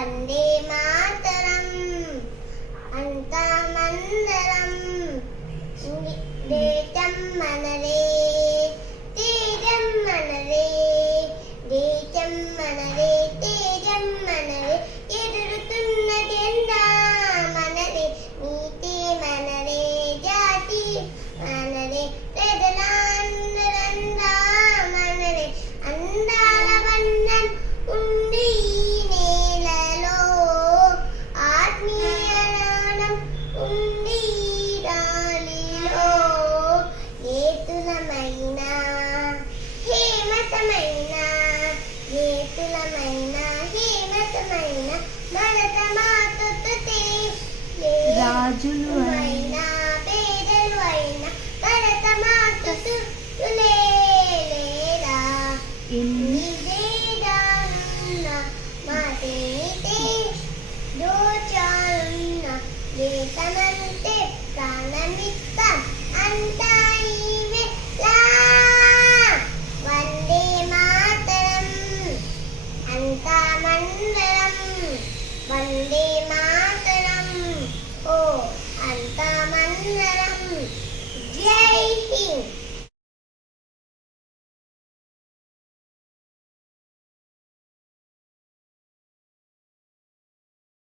వందే మాతరం అంతా మందరం దేశం మనదే తేజం మనదే దేశం మనదే తేజం మనదే ఎదురుతున్న జెండా మనదే నీతి మనదే జాతి మనదే ప్రజలందరందా మనదే అందాల బంధం ఉంది ఈ నేలలో ఆత్మీయ నాణం ఉంది ఈ గాలిలో ఏతులమైన హేమతమైన ఏతులమైన హేమతమైన భరత మాతృతే రాజులు అయినా పేదలు అయినా భరత మాతృలేరా నివేదానున్న మాతేతే దోచానున్న దేశమంతే ప్రాణమిత్తం అంతా ఈవేళ వందే మాతరం అంతా మందరం వందే మాతరం ఓ అంతా మందరం జై హింద్.